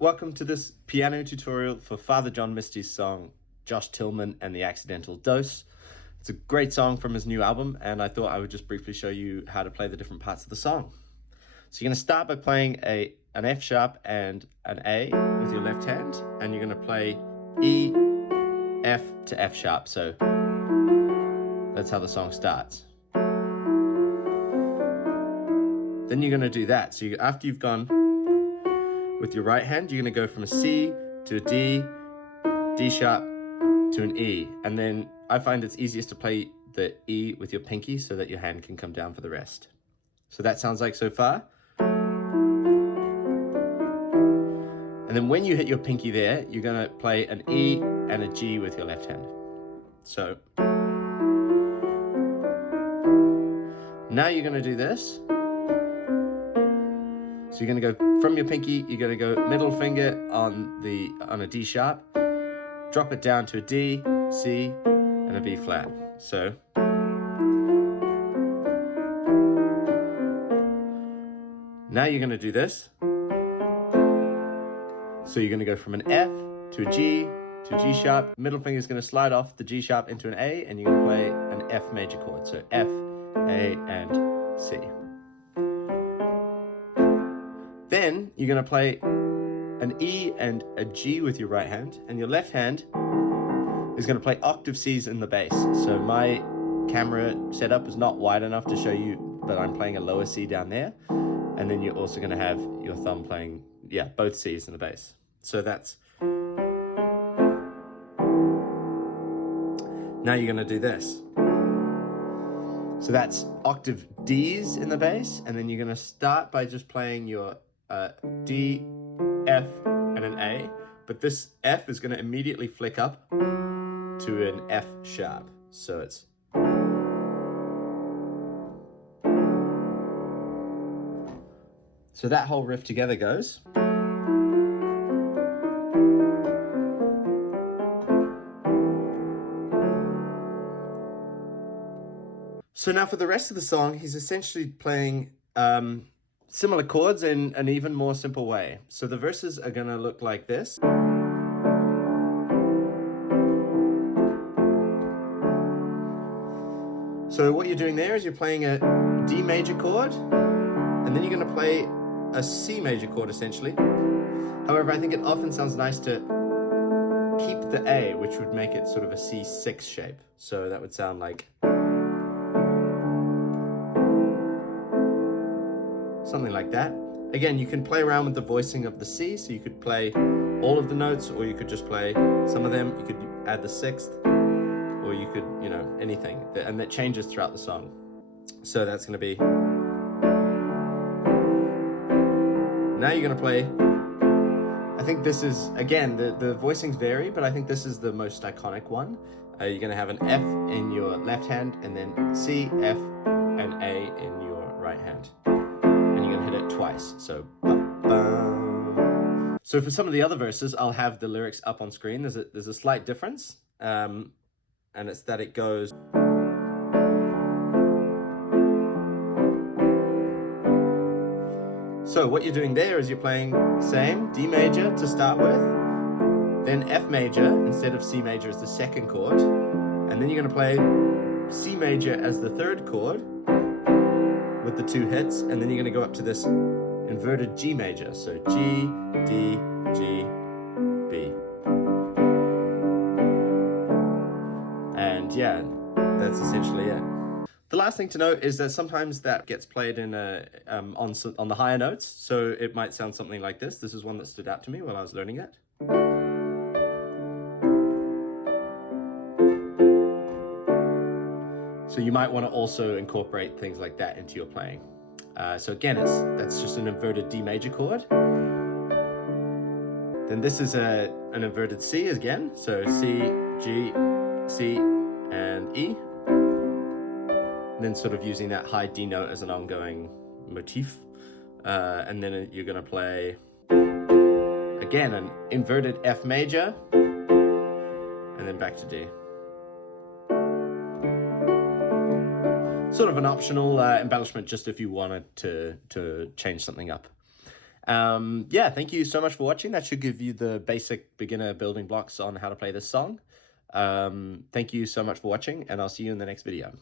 welcome to this piano tutorial for Father John Misty's song, Josh Tillman and the Accidental Dose. It's a great song from his new album, and I thought I would just briefly show you how to play the different parts of the song. So you're going to start by playing an F sharp and an A with your left hand, and you're going to play E, F to F sharp. So that's how the song starts. Then you're going to do that. So after you've gone with your right hand, you're going to go from a C to a D, D sharp to an E. And then I find it's easiest to play the E with your pinky so that your hand can come down for the rest. So that sounds like so far. And then when you hit your pinky there, you're going to play an E and a G with your left hand. So now you're going to do this. So you're going to go from your pinky, you're going to go middle finger on a D sharp, drop it down to a D, C, and a B flat. So now you're going to do this. So you're going to go from an F to a G to a G sharp. Middle finger is going to slide off the G sharp into an A, and you're going to play an F major chord. So F, A, and C. Then you're going to play an E and a G with your right hand, and your left hand is going to play octave Cs in the bass. So my camera setup is not wide enough to show you, but I'm playing a lower C down there. And then you're also going to have your thumb playing, both Cs in the bass. So that's... Now you're going to do this. So that's octave Ds in the bass, and then you're going to start by just playing your D, F, and an A, but this F is going to immediately flick up to an F sharp. So it's... So that whole riff together goes... So now for the rest of the song, he's essentially playing similar chords in an even more simple way. So the verses are going to look like this. So what you're doing there is you're playing a D major chord, and then you're going to play a C major chord essentially. However, I think it often sounds nice to keep the A, which would make it sort of a C6 shape. So that would sound like... something like that. Again, you can play around with the voicing of the C, so you could play all of the notes, or you could just play some of them. You could add the sixth, or you could, anything. And that changes throughout the song. So that's going to be... Now you're going to play... I think this is, again, the voicings vary, but I think this is the most iconic one. You're going to have an F in your left hand, and then C, F, and A in your right hand. You're going to hit it twice. So, ba-bum. So for some of the other verses, I'll have the lyrics up on screen. There's a slight difference, and it's that it goes... So what you're doing there is you're playing same D major to start with, then F major instead of C major as the second chord, and then you're going to play C major as the third chord with the two hits, and then you're going to go up to this inverted G major. So G, D, G, B. And yeah, that's essentially it. The last thing to note is that sometimes that gets played in on the higher notes, so it might sound something like this. This is one that stood out to me while I was learning it. So you might want to also incorporate things like that into your playing. So again, that's just an inverted D major chord. Then this is an inverted C again. So C, G, C, and E. And then sort of using that high D note as an ongoing motif. And then you're going to play, again, an inverted F major, and then back to D. Sort of an optional embellishment, just if you wanted to change something up. Yeah, thank you so much for watching. That should give you the basic beginner building blocks on how to play this song. Thank you so much for watching, and I'll see you in the next video.